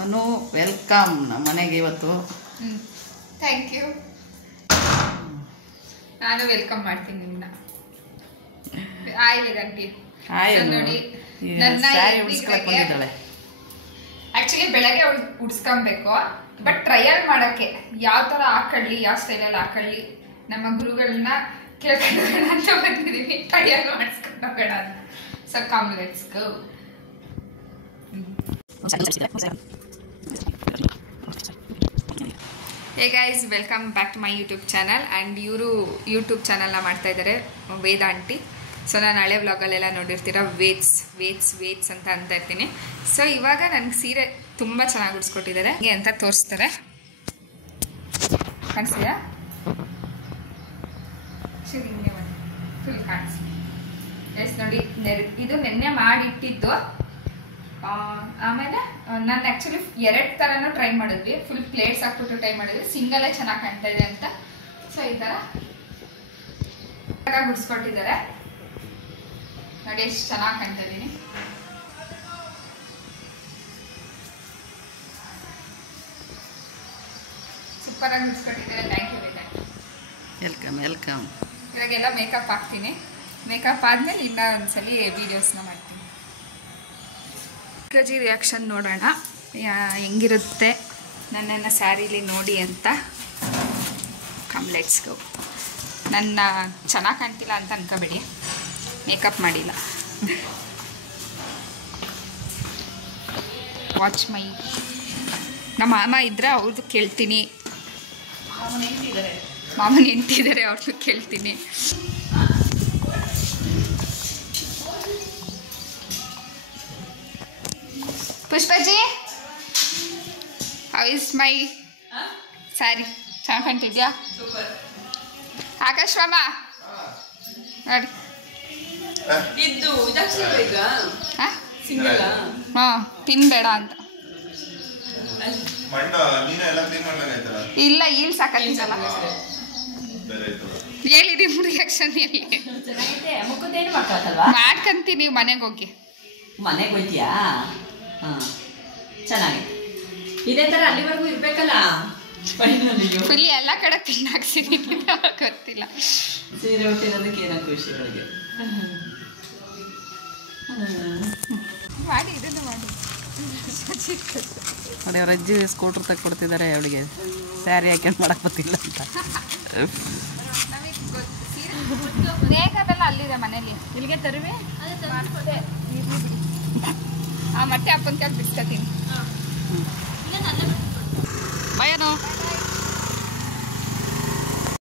ಅನು welcome ನಮ್ಮ ಮನೆಗೆ ಇವತ್ತು. Thank you. ನಾನು ವೆಲ್ಕಮ್ ಮಾಡ್ತೀನಿ ನಿಮ್ಮನ್ನ. ಆಯ್ತು ನೋಡಿ ನನ್ನ ಆಕ್ಚುಲಿ ಬೆಳಗ್ಗೆ ಉಡ್ಸ್ಕೊಬೇಕು, ಬಟ್ ಟ್ರಯಲ್ ಮಾಡಕ್ಕೆ ಯಾವ ತರ ಹಾಕೊಳ್ಳಿ, ಯಾವ ಸ್ಟೈಲಲ್ಲಿ ಹಾಕೊಳ್ಳಿ ನಮ್ಮ ಗುರುಗಳನ್ನ ಕೇಳ್ಕೊಂಡೋಗೋಣ ಅಂತ ಬಂದಿದ್ದೀವಿ. ಟ್ರಯಲ್ ಮಾಡಿಸ್ಕೊಂಡು ಹೋಗೋಣ ಅಂತ. So come let's go. Hey guys, welcome back to my YouTube channel. And ಇವರು ಯೂಟ್ಯೂಬ್ ಚಾನಲ್ನ ಮಾಡ್ತಾ ಇದ್ದಾರೆ, ವೇದ ಆಂಟಿ. ಸೊ ನಾನು ಹಳೆ ವ್ಲಾಗಲ್ಲೆಲ್ಲ ನೋಡಿರ್ತೀರ ವೇಟ್ಸ್ ಅಂತ ಇರ್ತೀನಿ. ಸೊ ಇವಾಗ ನನಗೆ ಸೀರೆ ತುಂಬ ಚೆನ್ನಾಗಿ ಉಡಿಸ್ಕೊಟ್ಟಿದ್ದಾರೆ. ಹಂಗೆ ಅಂತ ತೋರಿಸ್ತಾರೆ, ಕಾಣಿಸ್ತೀಯಾ? ಫುಲ್ ಕಾಣಿಸಿ ಎಸ್ ನೋಡಿ. ಇದು ನೆನ್ನೆ ಮಾಡಿಟ್ಟಿದ್ದು. ಆಮೇಲೆ ನಾನು ಆ್ಯಕ್ಚುಲಿ 2 ಥರನೂ ಟ್ರೈ ಮಾಡಿದ್ವಿ. ಫುಲ್ ಪ್ಲೇಟ್ಸ್ ಹಾಕ್ಬಿಟ್ಟು ಟ್ರೈ ಮಾಡಿದ್ವಿ, ಸಿಂಗಲ್ಲೇ ಚೆನ್ನಾಗಿ ಕಾಣ್ತಾ ಇದೆ ಅಂತ. ಸೊ ಈ ಥರ ಗುಡಿಸ್ಕೊಟ್ಟಿದ್ದಾರೆ ನೋಡಿ, ಎಷ್ಟು ಚೆನ್ನಾಗಿ ಕಾಣ್ತಾ ಇದ್ದೀನಿ. ಸೂಪರ್ ಆಗಿ ಗುಡಿಸ್ಕೊಟ್ಟಿದ್ದಾರೆ. Thank you Veda. ವೆಲ್ಕಮ್. ಇವಾಗೆಲ್ಲ ಮೇಕಪ್ ಹಾಕ್ತೀನಿ. ಮೇಕಪ್ ಆದಮೇಲೆ ಇನ್ನೂ ಒಂದ್ಸಲಿ ವೀಡಿಯೋಸ್ನ ಮಾಡ್ತೀನಿ. ಕಜಿ ರಿಯಾಕ್ಷನ್ ನೋಡೋಣ ಹೆಂಗಿರುತ್ತೆ ನನ್ನನ್ನು ಸ್ಯಾರಿಲಿ ನೋಡಿ ಅಂತ. ಕಮ್ ಲೆಟ್ಸ್ ಗೋ. ನನ್ನ ಚೆನ್ನಾಗಿ ಕಾಣ್ತಿಲ್ಲ ಅಂತ ಅನ್ಕೋಬೇಡಿ, ಮೇಕಪ್ ಮಾಡಿಲ್ಲ. Watch my. ನಮ್ಮ ಮಾಮ ಇದ್ದರೆ ಅವ್ರದ್ದು ಕೇಳ್ತೀನಿ, ಮಾಮನ ಹೆಂಡ್ತಿದ್ದಾರೆ ಅವ್ರದ್ದು ಕೇಳ್ತೀನಿ. ಪುಷ್ಪಾಜಿ, ಹೌ ಇಸ್ ಮೈ ಸ್ಯಾರಿ? ಚೆನ್ನಾಗಿ ಕಾಣ್ತಿದ್ಯಾ? ಆಕಾಶ್ ಮಾಮ ನೋಡಿ. ಹಾಂ, ಪಿನ್ ಬೇಡ ಅಂತ. ಇಲ್ಲ, ಇಲ್ಲಿ ಸಾಕಲ್ಲ. ಹೇಳಿ ನಿಮ್ಮ ರಿಯಾಕ್ಷನ್ ಎಲ್ಲಿ ಮಾಡ್ಕೊಂತೀನಿ. ಮನೆಗೆ ಹೋಗಿ ಮನೆಗೆ ಹೋಯ್ತೀಯಾ? ಹಾಂ, ಚೆನ್ನಾಗಿದೆ. ಇದೇ ಥರ ಅಲ್ಲಿವರೆಗೂ ಇರಬೇಕಲ್ಲ. ಫುಲ್ ಎಲ್ಲ ಕಡೆ ಪಿನ್ ಹಾಕ್ಸಿದ್ದೀನಿ, ಗೊತ್ತಿಲ್ಲ. ಸೀರೆ ಹುಟ್ಟಿರೋದಕ್ಕೆ ಏನೋ ಖುಷಿ ಅವಳಿಗೆ. ಮಾಡಿ ಇದನ್ನು ಮಾಡಿ ನೋಡಿ, ಅವ್ರ ಅಜ್ಜಿ ಸ್ಕೂಟ್ರ್ ತಗೊಡ್ತಿದ್ದಾರೆ ಅವಳಿಗೆ ಸ್ಯಾರಿ ಹಾಕೊಂಡು ಮಾಡಕ್ಕೆ ಗೊತ್ತಿಲ್ಲ ಅಂತ. ಬೇಕಾದಲ್ಲ ಅಲ್ಲಿದೆ ಮನೇಲಿ. ಇಲ್ಲಿಗೆ ತರುವೆ ಆ ಮೊಟ್ಟೆ ಹಾಕೊಂತ ಬಿಡ್ಸ್ಕೊತೀನಿ. ಭಯನೋ